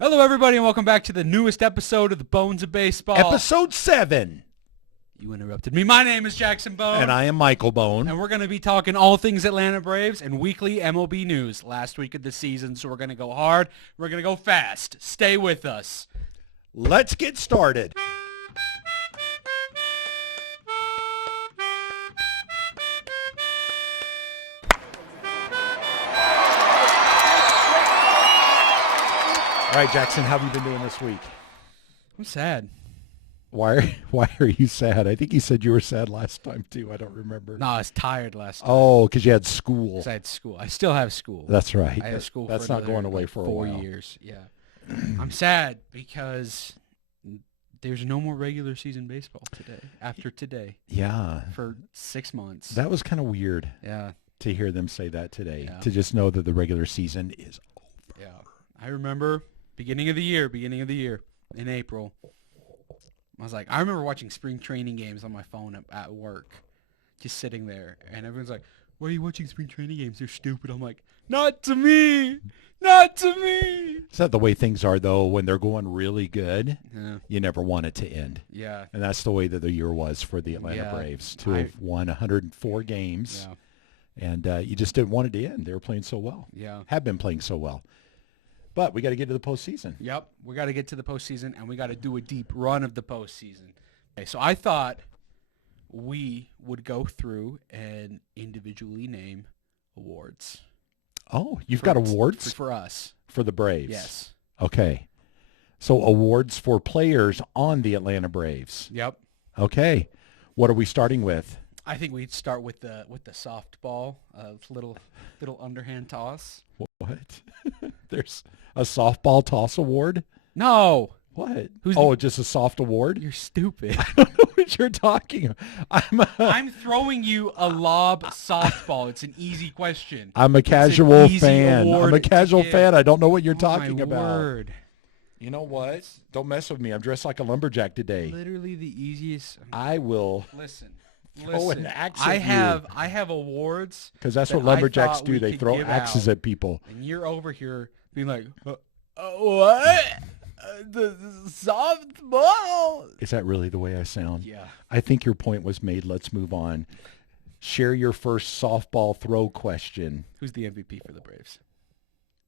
Hello, everybody, and welcome back to the newest episode of the Bones of Baseball. Episode 7. You interrupted me. My name is Jackson Bone. And I am Michael Bone. And we're going to be talking all things Atlanta Braves and weekly MLB news. Last week of the season, so we're going to go hard. We're going to go fast. Stay with us. Let's get started. All right, Jackson, how have you been doing this week? I'm sad. Why are you sad? I think you said you were sad last time, too. I don't remember. No, I was tired last time. Oh, because you had school. Because I had school. I still have school. That's right. I have school That's for not going away for a 4 while. years. Yeah. I'm sad because there's no more regular season baseball today, after today, Yeah. for 6 months. That was kind of weird Yeah. to hear them say that today, Yeah. to just know that the regular season is over. Yeah. I remember beginning of the year, in April. I remember watching spring training games on my phone at work, just sitting there, and everyone's like, why are you watching spring training games? They're stupid. I'm like, not to me. Not to me. Is that the way things are, though? When they're going really good, Yeah. you never want it to end. Yeah. And that's the way that the year was for the Atlanta Yeah. Braves, to have won 104 games. Yeah. And you just didn't want it to end. They were playing so well. Yeah. Have been playing so well. But we got to get to the postseason. Yep. We got to get to the postseason, and we got to do a deep run of the postseason. Okay, so I thought we would go through and individually name awards. Oh, you've got awards for us. for the Braves. Yes. Okay. So awards for players on the Atlanta Braves. Yep. Okay. What are we starting with? I think we'd start with the softball, little underhand toss. What? There's a softball toss award? No, What? Who's just a soft award? you're stupid. I don't know what you're talking about. I'm throwing you a lob softball. It's an easy question. I'm a an casual easy fan. award I'm a to casual give. fan. I don't know what you're Oh, talking my about. word. You know what? Don't mess with me. I'm dressed like a lumberjack today. Literally the easiest. I will, Listen. throw an axe I at you. have awards, because that's that what I lumberjacks thought do. we They could throw give axes out. at people. and you're over here being like, what? The softball? Is that really the way I sound? Yeah. I think your point was made. Let's move on. Share your first softball throw question. Who's the MVP for the Braves?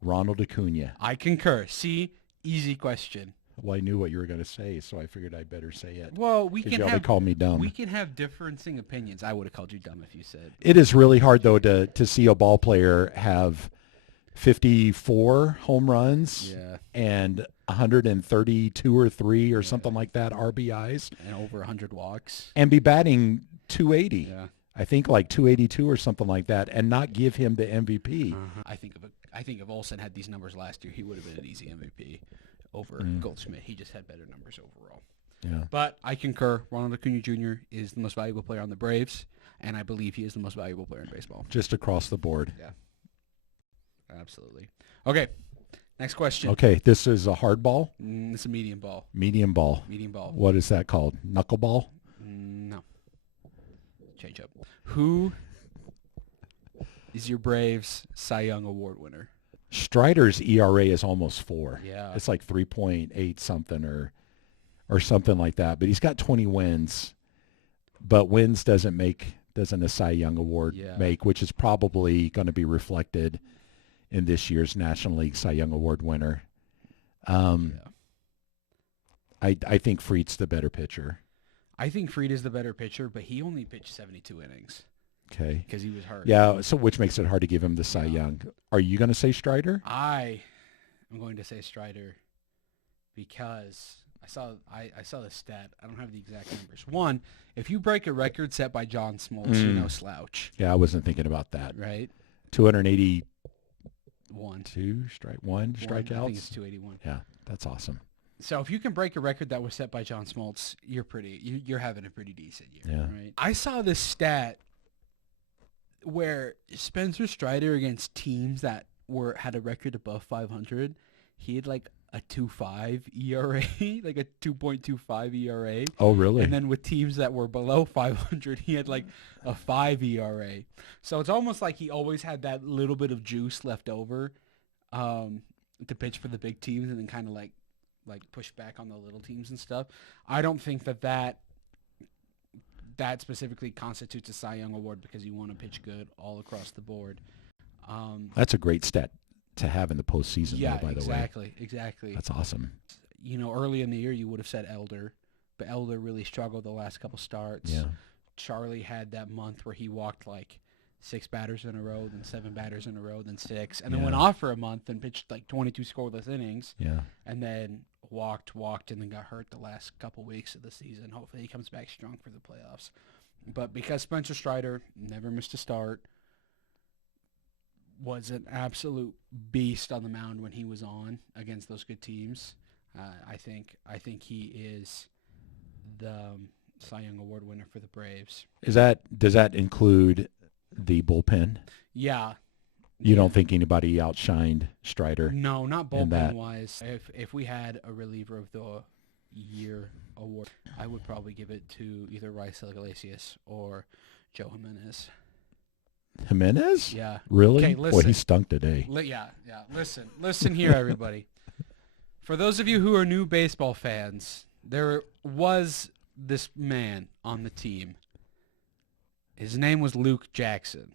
Ronald Acuna. I concur. See, easy question. Well, I knew what you were going to say, so I figured I'd better say it. Well, we 'Cause can you already have called me dumb. we can have differing opinions. I would have called you dumb if you said. It is really hard, though, to see a ball player have 54 home runs Yeah. and 132 or 3 or something like that RBIs And over 100 walks. and be batting 280. Yeah. I think like 282 or something like that, and not give him the MVP. I think if Olsen had these numbers last year, he would have been an easy MVP over Mm. Goldschmidt. He just had better numbers overall. Yeah. But I concur. Ronald Acuna Jr. is the most valuable player on the Braves, and I believe he is the most valuable player in baseball. Just across the board. Yeah. Absolutely. Okay. Next question. Okay, this is a hard ball, It's a medium ball. medium ball. Medium ball. What is that called? Knuckleball? No. Change up. Who is your Braves Cy Young Award winner? Strider's ERA is almost 4. Yeah. It's like 3.8 something or something like that. But he's got 20 wins. But wins doesn't a Cy Young Award make, which is probably going to be reflected in this year's National League Cy Young Award winner. I think Fried's the better pitcher. I think Fried is the better pitcher, but he only pitched 72 innings Okay. because he was hurt. Yeah, so which makes it hard to give him the Cy Young. Are you going to say Strider? I am going to say Strider because I saw the stat. I don't have the exact numbers. One, if you break a record set by John Smoltz, you're no slouch, Yeah, I wasn't thinking about that. right? 282 One. strikeouts. I think it's 281. Yeah, that's awesome. So if you can break a record that was set by John Smoltz, you're having a pretty decent year, Yeah. right? I saw this stat where Spencer Strider against teams that had a record above 500, he had like a 2.5 ERA, like a 2.25 ERA. Oh, really? And then with teams that were below 500, he had like a 5 ERA. So it's almost like he always had that little bit of juice left over. to pitch for the big teams and then kind of like push back on the little teams and stuff. I don't think that specifically constitutes a Cy Young award because you want to pitch good all across the board. That's a great stat to have in the postseason, though, by the way. Exactly. That's awesome. You know, early in the year you would have said Elder, but Elder really struggled the last couple starts. Yeah. Charlie had that month where he walked like 6 batters in a row, then 7 batters in a row, then 6, and then went off for a month and pitched like 22 scoreless innings. Yeah. And then walked, and then got hurt the last couple weeks of the season. Hopefully he comes back strong for the playoffs. But because Spencer Strider never missed a start, was an absolute beast on the mound when he was on against those good teams, I think he is the Cy Young Award winner for the Braves. Does that include the bullpen? Yeah. You don't think anybody outshined Strider? No, not bullpen-wise. If we had a reliever of the year award, I would probably give it to either Raisel Iglesias or Joe Jimenez. Jimenez? Yeah. Really? Okay, listen. Boy, he stunk today. Yeah. Listen here, everybody. For those of you who are new baseball fans, there was this man on the team. His name was Luke Jackson.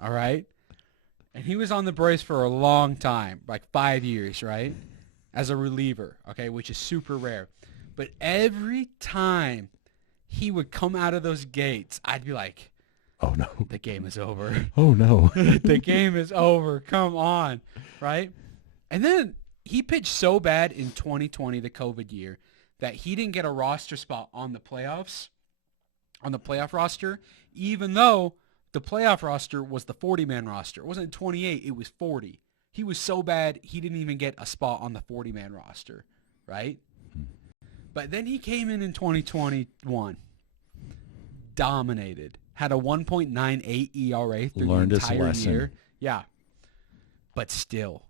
All right? And he was on the Braves for a long time, like 5 years, right? As a reliever, okay, which is super rare. But every time he would come out of those gates, I'd be like, oh, no. The game is over. Oh, no. The game is over. Come on, right? And then he pitched so bad in 2020, the COVID year, that he didn't get a roster spot on the playoffs, on the playoff roster, even though the playoff roster was the 40-man roster. It wasn't 28, it was 40. He was so bad, he didn't even get a spot on the 40-man roster, right? But then he came in 2021, dominated, had a 1.98 ERA through Learned the his entire lesson. year. Yeah. But still,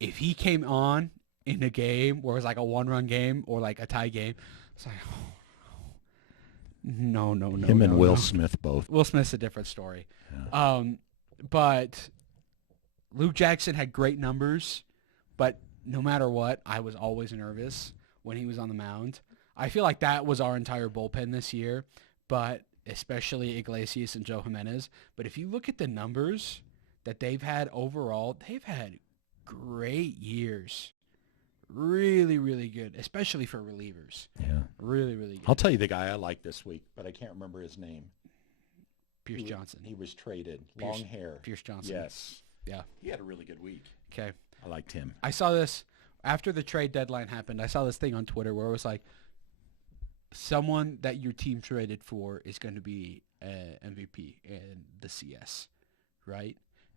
if he came on in a game where it was like a one-run game or like a tie game, it's like, oh, no. Him and Will Smith both. Will Smith's a different story. Yeah. But Luke Jackson had great numbers, but no matter what, I was always nervous when he was on the mound. I feel like that was our entire bullpen this year, but especially Iglesias and Joe Jimenez. But if you look at the numbers that they've had overall, they've had great years. Really, really good, especially for relievers. Yeah. Really, really good. I'll tell you the guy I like this week, but I can't remember his name. Pierce Johnson. He was traded. Long hair. Pierce Johnson. Yes. Yeah. He had a really good week. Okay. I liked him. I saw this after the trade deadline happened. I saw this thing on Twitter where it was like, someone that your team traded for is going to be MVP in the CS, right?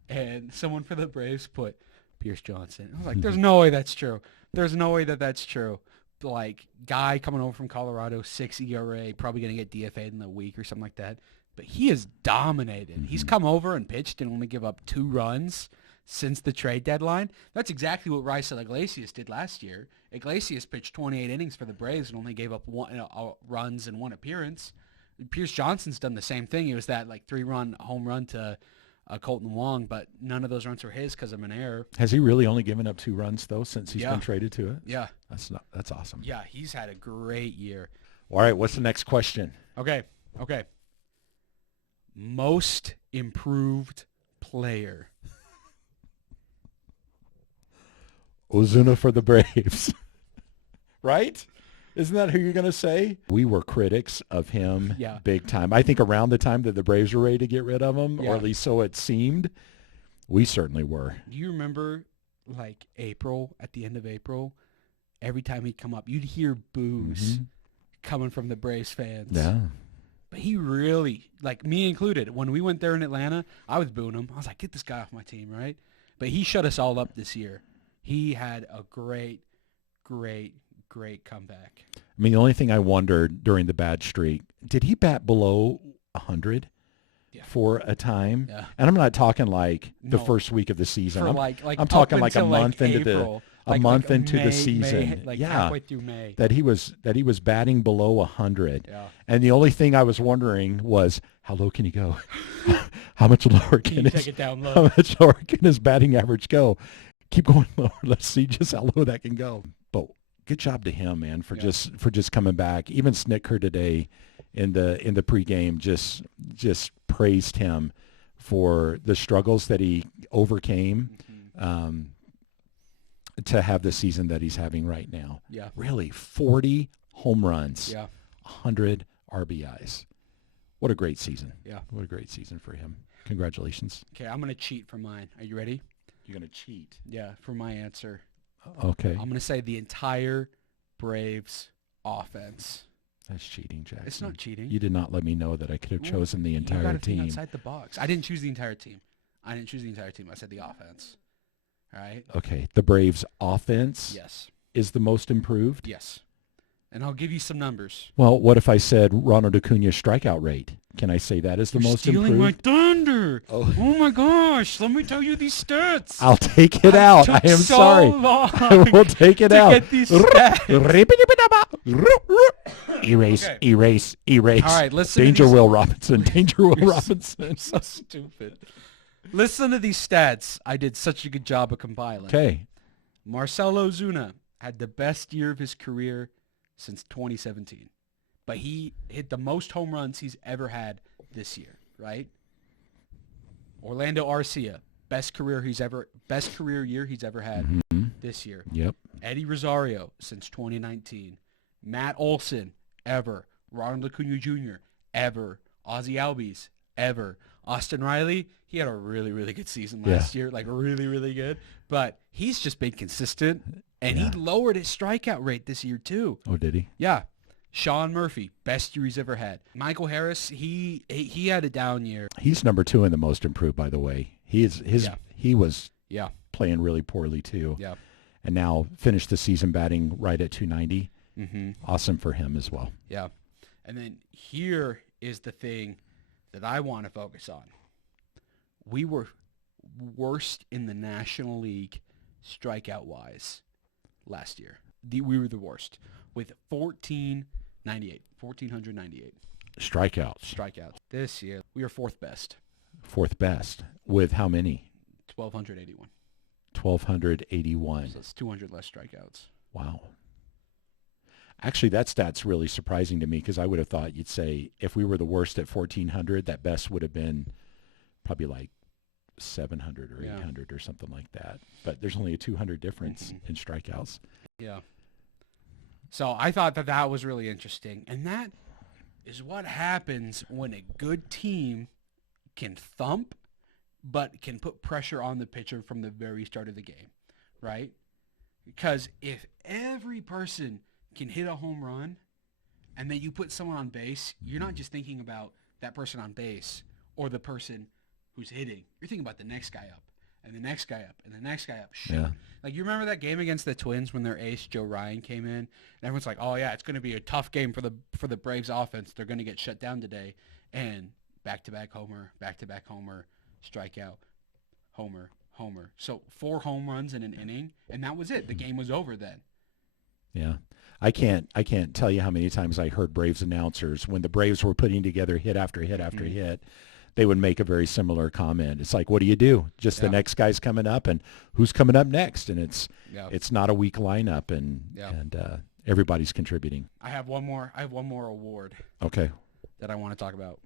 And someone for the Braves put Pierce Johnson. I was like, there's no way that's true. There's no way that's true. Like, guy coming over from Colorado, 6 ERA, probably going to get DFA'd in a week or something like that. But he has dominated. He's come over and pitched and only give up 2 runs since the trade deadline. That's exactly what Raisel Iglesias did last year. Iglesias pitched 28 innings for the Braves and only gave up 1 runs and 1 appearance. Pierce Johnson's done the same thing. It was that like 3-run home run to Colton Wong, but none of those runs were his because of an error. Has he really only given up 2 runs though since he's been traded to it? Yeah. That's awesome. Yeah, he's had a great year. All right, what's the next question? Okay. Most improved player. Ozuna for the Braves. Right? Isn't that who you're going to say? We were critics of him big time. I think around the time that the Braves were ready to get rid of him, or at least so it seemed, we certainly were. Do you remember, like, April, at the end of April, every time he'd come up, you'd hear boos coming from the Braves fans. Yeah. But he really, like me included, when we went there in Atlanta, I was booing him. I was like, get this guy off my team, right? But he shut us all up this year. He had a great comeback. I mean, the only thing I wondered during the bad streak, did he bat below 100 for a time? Yeah. And I'm not talking like the first week of the season. I'm talking like a month into April, the season. May, halfway through May. That he was batting below 100. Yeah. And the only thing I was wondering was, how low can he go? How much lower can you take it down low? How much lower can his batting average go? keep going lower. Let's see just how low that can go. But good job to him, man, for just coming back. Even Snitker today in the pregame just praised him for the struggles that he overcame to have the season that he's having right now. Yeah. Really, 40 home runs, yeah, 100 RBIs. What a great season. Yeah. What a great season for him. Congratulations. Okay, I'm going to cheat for mine. Are you ready? You're going to cheat? Yeah, for my answer. Okay. I'm going to say the entire Braves offense. That's cheating, Jackson. It's not cheating. You did not let me know that I could have chosen the entire you gotta team. Think outside the box. I didn't choose the entire team. I said the offense. All right? Okay. The Braves offense Yes. is the most improved? Yes. And I'll give you some numbers. Well, what if I said Ronald Acuna's strikeout rate? Can I say that is the most stealing improved? My thunder. Oh my gosh. Let me tell you these stats. I'll take it out. I am so sorry. Long I will take it to out. Get these stats. Erase, Okay. erase, erase. All right, listen. Danger Will Robinson. Danger Will Robinson. So stupid. Listen to these stats. I did such a good job of compiling. Okay. Marcell Ozuna had the best year of his career since 2017. But he hit the most home runs he's ever had this year, right? Orlando Arcia, best career year he's ever had this year. Yep. Eddie Rosario since 2019. Matt Olson, ever. Ronald Acuna Jr., ever. Ozzie Albies, ever. Austin Riley, he had a really, really good season last year, like really, really good. But he's just been consistent, and he lowered his strikeout rate this year too. Oh, did he? Yeah. Sean Murphy, best year he's ever had. Michael Harris, he had a down year. He's number 2 in the most improved, by the way. He was playing really poorly too. Yeah. And now finished the season batting right at 290. Mm-hmm. Awesome for him as well. Yeah. And then here is the thing that I want to focus on. We were worst in the National League strikeout-wise last year. We were the worst with 1,498 Strikeouts. This year, we are fourth best. Fourth best. With how many? 1,281. 1,281. So it's 200 less strikeouts. Wow. Actually, that stat's really surprising to me because I would have thought you'd say if we were the worst at 1,400, that best would have been probably like 700 or 800 or something like that. But there's only a 200 difference in strikeouts. Yeah. So I thought that was really interesting. And that is what happens when a good team can thump but can put pressure on the pitcher from the very start of the game, right? Because if every person can hit a home run and then you put someone on base, you're not just thinking about that person on base or the person who's hitting. You're thinking about the next guy up and the next guy up and the next guy up. Yeah. Like, you remember that game against the Twins when their ace, Joe Ryan, came in? And everyone's like, oh, yeah, it's going to be a tough game for the Braves offense. They're going to get shut down today. And back-to-back homer, strikeout, homer. So 4 home runs in an inning, and that was it. The game was over then. Yeah. I can't tell you how many times I heard Braves announcers when the Braves were putting together hit after hit after hit. They would make a very similar comment. It's like, what do? Just the next guy's coming up, and who's coming up next? And it's not a weak lineup, and everybody's contributing. I have one more award. Okay. That I want to talk about.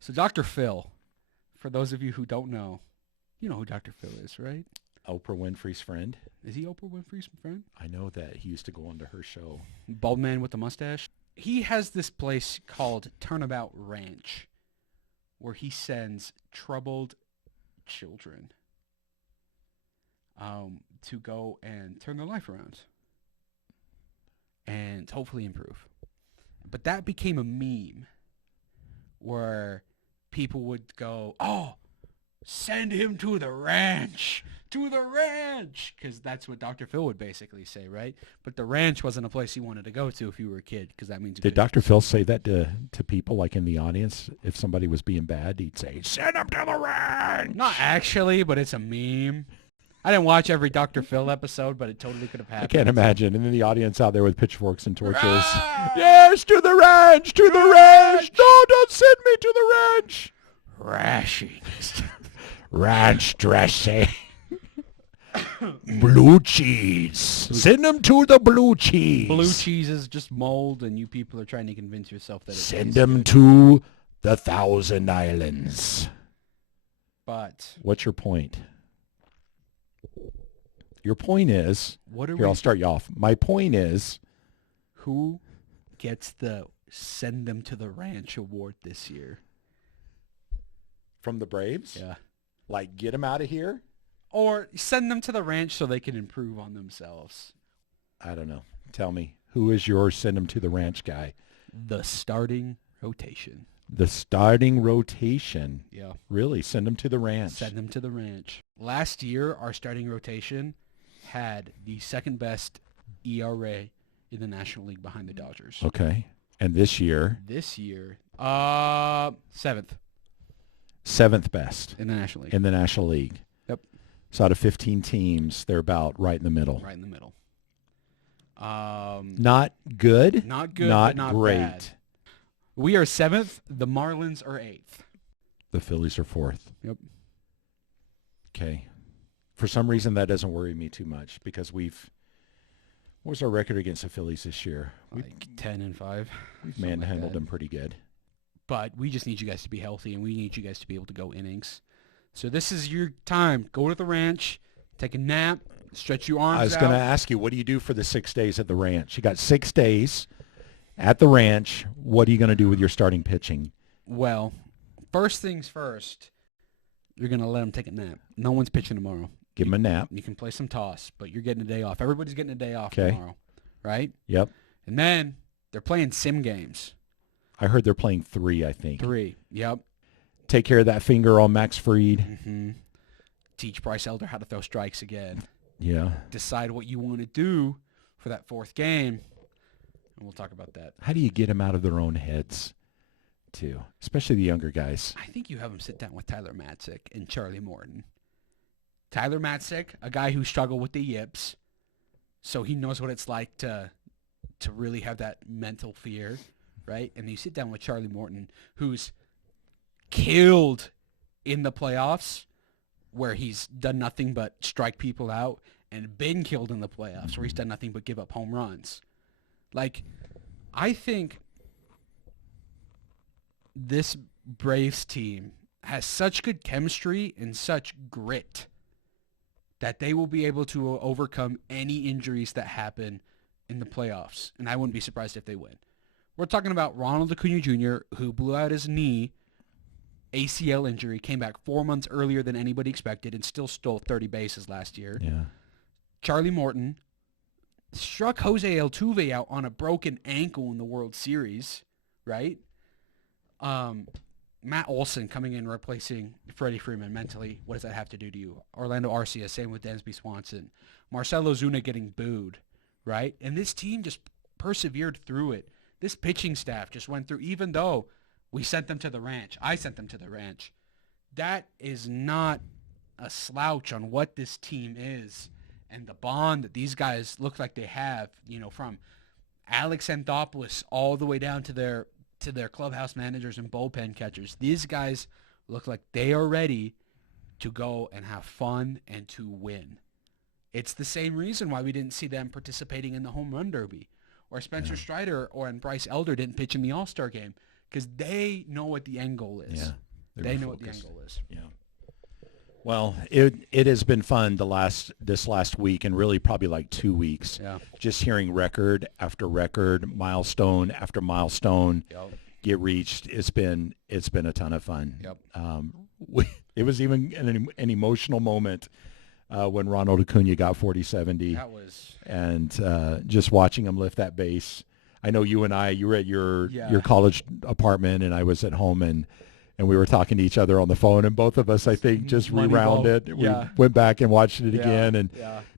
So Dr. Phil, for those of you who don't know, you know who Dr. Phil is, right? Oprah Winfrey's friend. Is he Oprah Winfrey's friend? I know that he used to go onto her show. Bald man with the mustache. He has this place called Turnabout Ranch, where he sends troubled children to go and turn their life around and hopefully improve. But that became a meme where people would go, oh, send him to the ranch, because that's what Dr. Phil would basically say, right? But the ranch wasn't a place you wanted to go to if you were a kid, because that means... Did Dr. Phil say that to people, like in the audience? If somebody was being bad, he'd say, send him to the ranch! Not actually, but it's a meme. I didn't watch every Dr. Phil episode, but it totally could have happened. I can't imagine. And then the audience out there with pitchforks and torches. Yes, to the ranch, to the ranch! No, don't send me to the ranch! Rashing. Ranch dressing. Blue cheese. Send them to the blue cheese. Blue cheese is just mold, and you people are trying to convince yourself that Send them to the Thousand Islands. But what's your point? Your point is, I'll start you off. My point is, who gets the Send Them to the Ranch award this year? From the Braves? Yeah. Like, get them out of here? Or send them to the ranch so they can improve on themselves. I don't know. Tell me, who is your Send them to the Ranch guy? The starting rotation. The starting rotation? Yeah. Really? Send them to the ranch? Send them to the ranch. Last year, our starting rotation had the second best ERA in the National League behind the Dodgers. Okay. And this year? Seventh. Seventh best. In the National League. In the National League. Yep. So out of 15 teams, they're about right in the middle. Right in the middle. Not good. Not good, not but not great. Bad. We are seventh. The Marlins are eighth. The Phillies are fourth. Yep. Okay. For some reason, that doesn't worry me too much because what was our record against the Phillies this year? Like 10-5. We've manhandled them pretty good. But we just need you guys to be healthy, and we need you guys to be able to go innings. So this is your time. Go to the ranch, take a nap, stretch your arms out. I was going to ask you, what do you do for the 6 days at the ranch? You got 6 days at the ranch. What are you going to do with your starting pitching? Well, first things first, you're going to let them take a nap. No one's pitching tomorrow. Give them a nap. You can play some toss, but you're getting a day off. Everybody's getting a day off tomorrow, right? Yep. And then they're playing sim games. I heard they're playing 3, I think. 3, yep. Take care of that finger on Max Fried. Mm-hmm. Teach Bryce Elder how to throw strikes again. Yeah. Decide what you want to do for that 4th game, and we'll talk about that. How do you get them out of their own heads, too? Especially the younger guys. I think you have them sit down with Tyler Matzik and Charlie Morton. Tyler Matzik, a guy who struggled with the yips, so he knows what it's like to really have that mental fear, right? And you sit down with Charlie Morton, who's killed in the playoffs, where he's done nothing but strike people out, and been killed in the playoffs, where he's done nothing but give up home runs. Like, I think this Braves team has such good chemistry and such grit that they will be able to overcome any injuries that happen in the playoffs. And I wouldn't be surprised if they win. We're talking about Ronald Acuna Jr., who blew out his knee, ACL injury, came back 4 months earlier than anybody expected, and still stole 30 bases last year. Yeah. Charlie Morton struck Jose Altuve out on a broken ankle in the World Series, right? Matt Olson coming in replacing Freddie Freeman mentally. What does that have to do to you? Orlando Arcia, same with Dansby Swanson. Marcell Ozuna getting booed, right? And this team just persevered through it. This pitching staff just went through, even though we sent them to the ranch. I sent them to the ranch. That is not a slouch on what this team is and the bond that these guys look like they have, from Alex Anthopoulos all the way down to their clubhouse managers and bullpen catchers. These guys look like they are ready to go and have fun and to win. It's the same reason why we didn't see them participating in the home run derby, or Spencer Strider and Bryce Elder didn't pitch in the All-Star game, because they know what the end goal is. Yeah, they know what the end goal is. Yeah. Well, it has been fun this last week, and really probably like 2 weeks. Yeah. Just hearing record after record, milestone after milestone get reached. It's been a ton of fun. Yep. It was even an emotional moment when Ronald Acuna got 40-70. That was. And just watching him lift that base. I know you and you were at your college apartment, and I was at home, and we were talking to each other on the phone, and both of us, I think, just rewound it. We went back and watched it again, and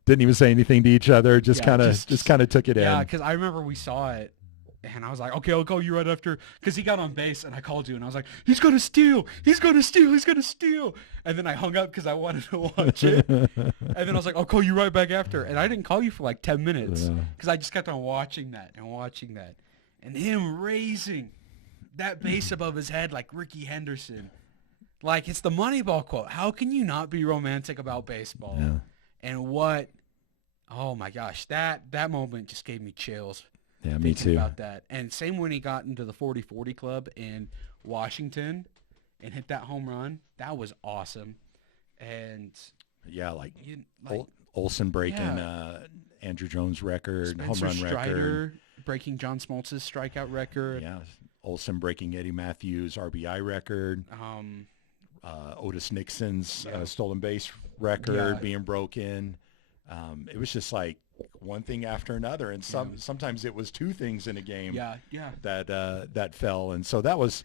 didn't even say anything to each other. Just kind of took it in. Yeah, because I remember we saw it, and I was like, okay, I'll call you right after, because he got on base, and I called you, and I was like, he's going to steal. He's going to steal. He's going to steal. And then I hung up because I wanted to watch it. And then I was like, I'll call you right back after. And I didn't call you for like 10 minutes because I just kept on watching that. And him raising that base above his head like Ricky Henderson. Like, it's the Moneyball quote. How can you not be romantic about baseball? Yeah. And what, oh my gosh, that moment just gave me chills. Yeah, me too. About that. And same when he got into the 40-40 club in Washington and hit that home run. That was awesome. And yeah, Olsen breaking Andrew Jones' record, Spencer home run Strider record. Breaking John Smoltz's strikeout record. Yeah, Olsen breaking Eddie Matthews' RBI record. Otis Nixon's stolen base record being broken. It was just like one thing after another, and sometimes it was two things in a game that fell. And so that was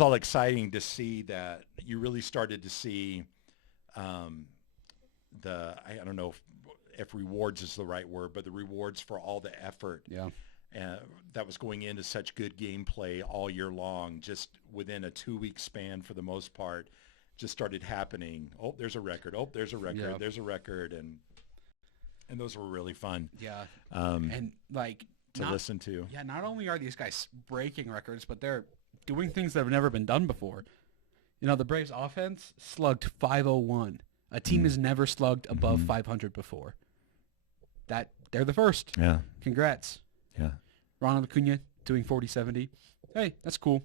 all exciting to see, that you really started to see I don't know if rewards is the right word, but the rewards for all the effort that was going into such good gameplay all year long, just within a 2-week span for the most part, just started happening. Oh, there's a record. Oh, there's a record. Yeah. There's a record. And those were really fun. Yeah. And to listen to. Yeah. Not only are these guys breaking records, but they're doing things that have never been done before. You know, the Braves offense slugged .501. A team has never slugged above 500 before. They're the first. Yeah. Congrats. Yeah. Ronald Acuna doing 40-70. Hey, that's cool.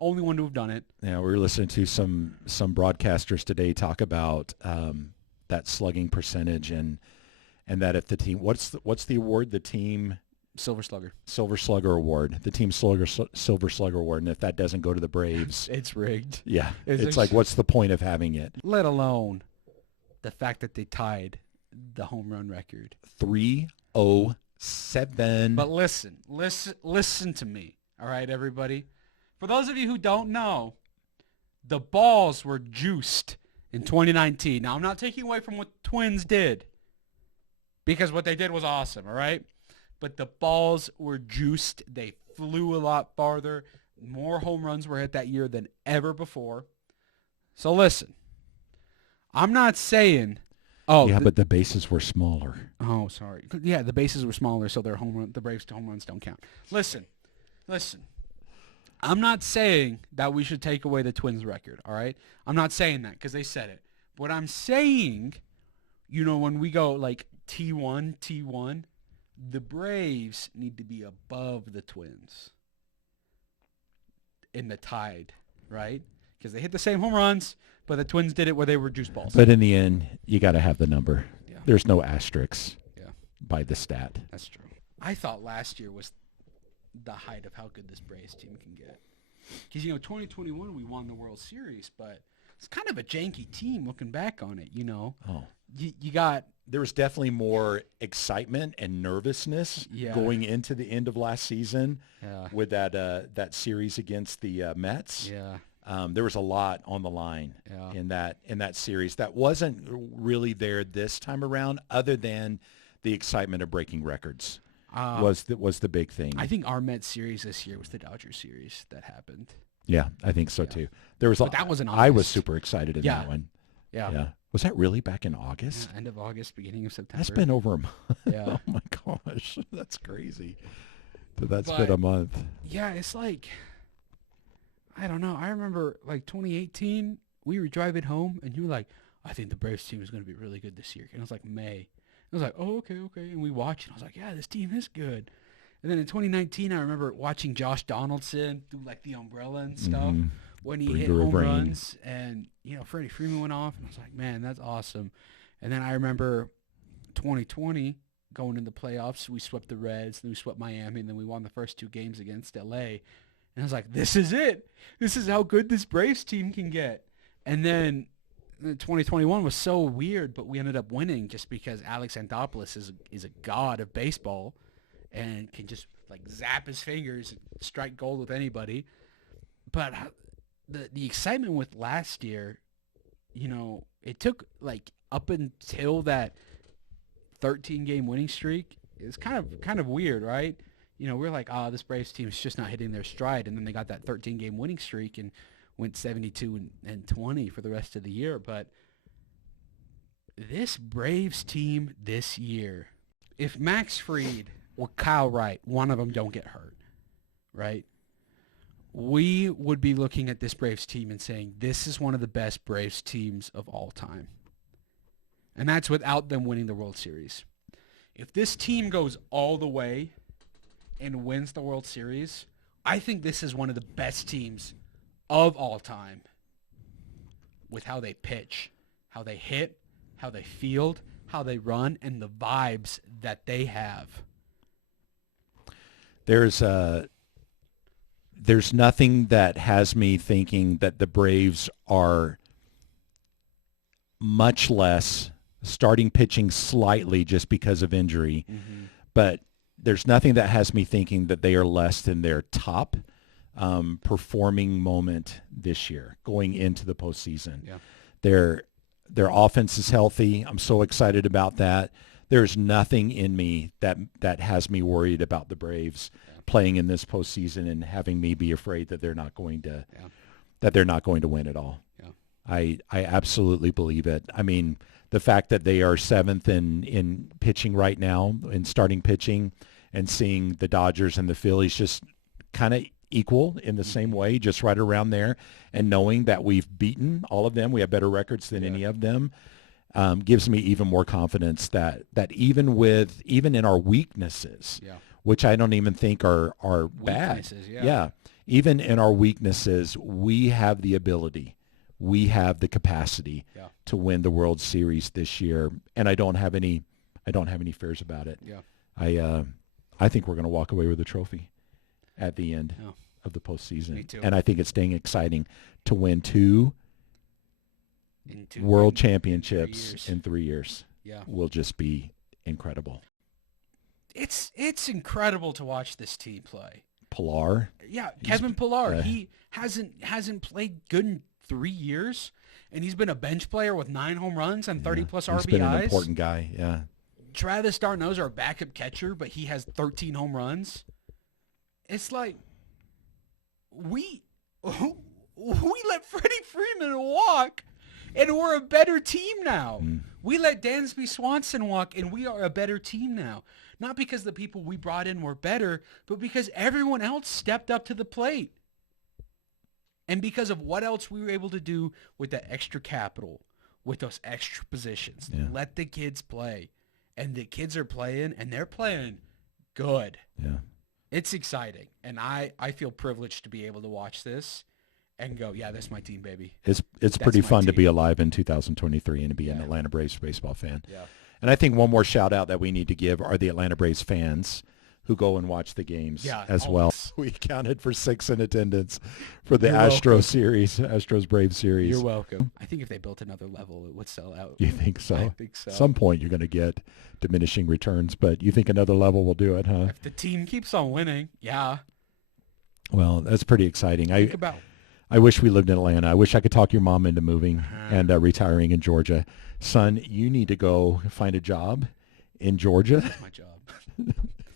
Only one to have done it. Yeah, we were listening to some broadcasters today talk about that slugging percentage and that if the team, what's the award? The team Silver Slugger Award. The team Silver Slugger Award, and if that doesn't go to the Braves, it's rigged. Yeah, it's like, what's the point of having it? Let alone the fact that they tied the home run record. 307. But listen to me, all right, everybody. For those of you who don't know, the balls were juiced in 2019. Now, I'm not taking away from what Twins did, because what they did was awesome, all right? But the balls were juiced. They flew a lot farther. More home runs were hit that year than ever before. So listen, I'm not saying... but the bases were smaller. Oh, sorry. Yeah, the bases were smaller, so the Braves' home runs don't count. Listen. I'm not saying that we should take away the Twins record, all right? I'm not saying that because they said it. What I'm saying, when we go like T1, the Braves need to be above the Twins in the tide, right? Because they hit the same home runs, but the Twins did it where they were juice balls. But in the end, you got to have the number. Yeah. There's no asterisks by the stat. That's true. I thought last year was the height of how good this Braves team can get. Because, 2021 we won the World Series, but it's kind of a janky team looking back on it, Oh. You got... There was definitely more excitement and nervousness going into the end of last season with that series against the Mets. Yeah. There was a lot on the line in that series that wasn't really there this time around, other than the excitement of breaking records. Was the big thing. I think our Mets series this year was the Dodgers series that happened. Yeah, I think so too. But that was in August. I was super excited in that one. Yeah. Was that really back in August? End of August, beginning of September. That's been over a month. Yeah. Oh my gosh, that's crazy. That's been a month. Yeah, it's like, I don't know. I remember 2018, we were driving home, and you were like, I think the Braves team is going to be really good this year. And it was like May. I was like, oh, okay. And we watched, and I was like, yeah, this team is good. And then in 2019, I remember watching Josh Donaldson do the umbrella and stuff when he hit home runs, and Freddie Freeman went off, and I was like, man, that's awesome. And then I remember 2020 going into the playoffs, we swept the Reds, then we swept Miami, and then we won the first 2 games against LA. And I was like, this is it. This is how good this Braves team can get. And then 2021 was so weird, but we ended up winning just because Alex Anthopoulos is a god of baseball and can just zap his fingers and strike gold with anybody. But the excitement with last year, it took up until that 13-game winning streak. It's kind of weird, right? We're like, this Braves team is just not hitting their stride, and then they got that 13-game winning streak and went 72 and 20 for the rest of the year. But this Braves team this year, if Max Fried or Kyle Wright, one of them don't get hurt, right? We would be looking at this Braves team and saying, this is one of the best Braves teams of all time. And that's without them winning the World Series. If this team goes all the way and wins the World Series, I think this is one of the best teams of all time with how they pitch, how they hit, how they field, how they run, and the vibes that they have. There's nothing that has me thinking that the Braves are much less starting pitching slightly just because of injury, but there's nothing that has me thinking that they are less than their top performing moment this year going into the postseason. Yeah. Their offense is healthy. I'm so excited about that. There's nothing in me that has me worried about the Braves playing in this postseason and having me be afraid that they're not going to win at all. Yeah. I absolutely believe it. I mean, the fact that they are seventh in pitching right now, in starting pitching, and seeing the Dodgers and the Phillies just kind of equal in the same way, just right around there, and knowing that we've beaten all of them, we have better records than any of them, gives me even more confidence that even in our weaknesses, which I don't even think are bad, even in our weaknesses, we have the ability, we have the capacity to win the World Series this year, and I don't have any fears about it. I think we're going to walk away with a trophy at the end of the postseason. Me too. And I think it's staying exciting to win two world championships in 3 years. Yeah. Will just be incredible. It's incredible to watch this team play. Pilar. Yeah, Kevin Pilar. He hasn't played good in 3 years, and he's been a bench player with 9 home runs and 30-plus RBIs. He's been an important guy, Travis d'Arnaud's our backup catcher, but he has 13 home runs. It's like we let Freddie Freeman walk, and we're a better team now. We let Dansby Swanson walk, and we are a better team now. Not because the people we brought in were better, but because everyone else stepped up to the plate. And because of what else we were able to do with that extra capital, with those extra positions. Let the kids play. And the kids are playing, and they're playing good. Yeah. It's exciting, and I feel privileged to be able to watch this and go, that's my team, baby. It's pretty fun to be alive in 2023 and to be an Atlanta Braves baseball fan. Yeah. And I think one more shout out that we need to give are the Atlanta Braves fans who go and watch the games as well. We counted for 6 in attendance for the Astros Braves series. You're welcome. I think if they built another level, it would sell out. You think so? I think so. At some point you're going to get diminishing returns, but you think another level will do it, huh? If the team keeps on winning, Well, that's pretty exciting. I wish we lived in Atlanta. I wish I could talk your mom into moving and retiring in Georgia. Son, you need to go find a job in Georgia. That's my job.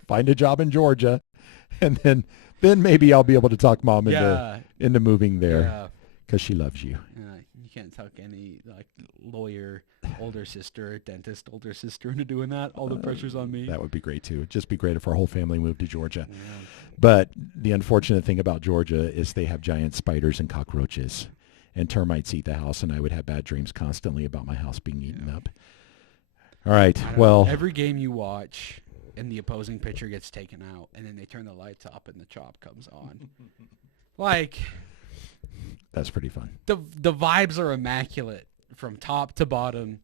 Find a job in Georgia, and then maybe I'll be able to talk mom into moving there because she loves you. You can't talk any lawyer older sister, dentist older sister into doing that. All the pressure's on me. That would be great too. It'd just be great if our whole family moved to Georgia. Yeah. But the unfortunate thing about Georgia is they have giant spiders and cockroaches, and termites eat the house, and I would have bad dreams constantly about my house being eaten up. All right. Well, every game you watch and the opposing pitcher gets taken out, and then they turn the lights up and the chop comes on. That's pretty fun. The vibes are immaculate from top to bottom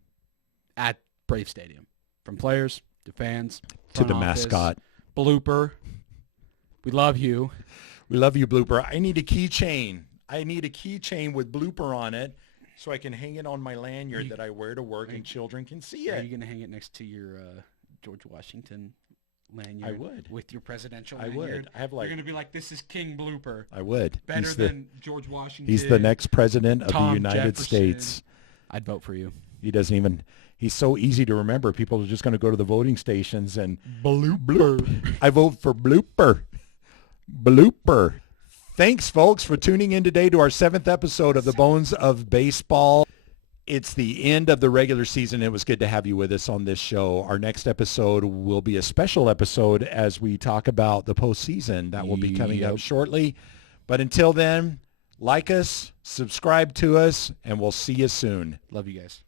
at Brave Stadium. From players to fans to the mascot. Blooper. We love you. We love you, Blooper. I need a keychain. With Blooper on it so I can hang it on my lanyard that I wear to work and children can see it. Are you going to hang it next to your George Washington lanyard? I would. With your presidential lanyard? I would. You're going to be like, this is King Blooper. I would. Better than George Washington. He's the next president of Tom the United Jefferson. States. I'd vote for you. He's so easy to remember. People are just going to go to the voting stations and Blooper. I vote for Blooper. Blooper. Thanks, folks, for tuning in today to our 7th episode of The Bones of Baseball. It's the end of the regular season. It was good to have you with us on this show. Our next episode will be a special episode as we talk about the postseason. That will be coming up shortly. But until then, like us, subscribe to us, and we'll see you soon. Love you guys.